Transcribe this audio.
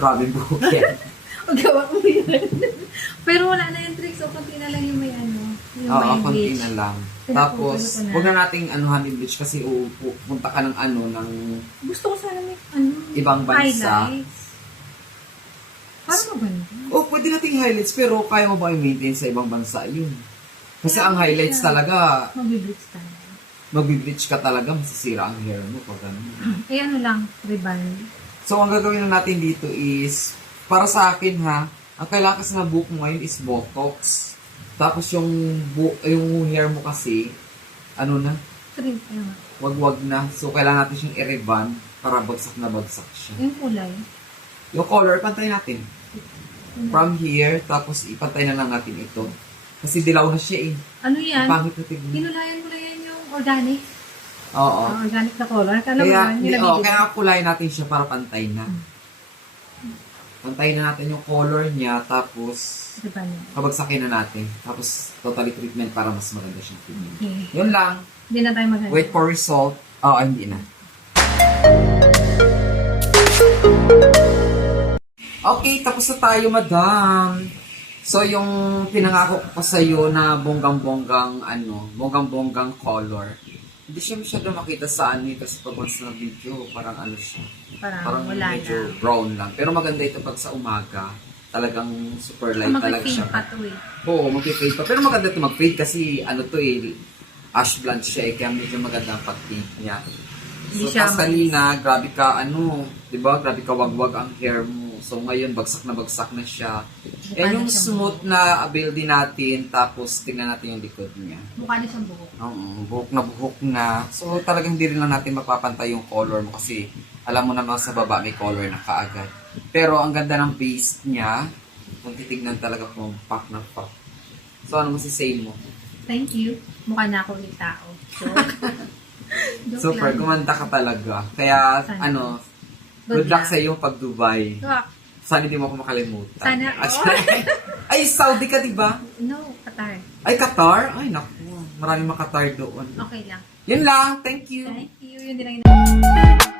Grabe bukid. Ang gawa mo yan. Pero wala na yung tricks. O, konti na lang yung may ano. Yung Oo, may konti bleach. na lang. Pinapupulo Tapos, ko na. huwag na nating anuhan yung bleach kasi pupunta ka ng ng Gusto ko sana may ano. ibang bansa. Highlights. Paano ba yun? Pwede nating highlights pero kaya mo ba i-maintain sa ibang bansa yun? Kasi ang highlights talaga, Mag-bleach tayo. mag-bleach ka talaga, masisira ang hair mo pag ano. Eh ano lang, ribbon. So, ang gagawin na natin dito is, para sa akin ha, ang kailangan kasi na buhok mo ngayon is Botox. Tapos yung hair mo kasi, ano na, Trim. Ayun. wag-wag na. So, kailangan natin siyang i-rebond para bagsak na bagsak siya. Yung kulay. Yung color, pantay natin. From here, tapos ipantay na lang natin ito. Kasi dilaw na siya eh. Ano yan? Pangit na tignan. Pinulayan mo lang yan yung organic. Oo. Organic na color. Kala mo Kaya, yan, yung nabibili. kaya kulay natin siya para pantay na. Pantay na natin yung color niya, tapos Ribbon. kabagsakin na natin. Tapos totally treatment para mas maganda siyang tignan. Okay. Yun lang. Hindi na tayo mag-ano. Wait for result. Hindi na. Okay, tapos na tayo, madam. So, yung pinangako ko sa iyo na bonggang-bonggang, bonggang-bonggang color, hindi siya masyado makita sa kasi pag once na video, parang ano siya. Parang wala medyo na. brown lang. Pero maganda ito pag sa umaga. Talagang super light talaga siya. Mag-fade pa to eh. Oo, mag-fade pa. Pero maganda ito mag-fade kasi ash blonde siya eh. Kaya medyo maganda ang pag-fade niya. Hindi So, siya kanina, grabe ka, di ba? Grabe ka wag-wag ang hair mo. So, ngayon, bagsak na siya. Mukha And na yung siyang smooth na ability natin, tapos tingnan natin yung likod niya. Mukha na siyang buhok. Buhok na. So, talagang hindi rin lang natin mapapantay yung color mo kasi alam mo naman sa baba may color na kaagad. Pero ang ganda ng base niya, kung titignan talaga kung pak na pak. So, ano masisay mo? Thank you. Mukha na ako ulit tao. Joke Super, lang. kumanta ka talaga. Kaya, Sana. good luck luck. sa iyo pag Dubai. Sana hindi mo ako makalimutan. Sana. Ay, Saudi ka, di ba? No, Qatar. Ay, Qatar? Ay, naku. Maraming mga Qatar doon. Okay lang. Yun lang. Thank you. Thank you. Yun din lang yun.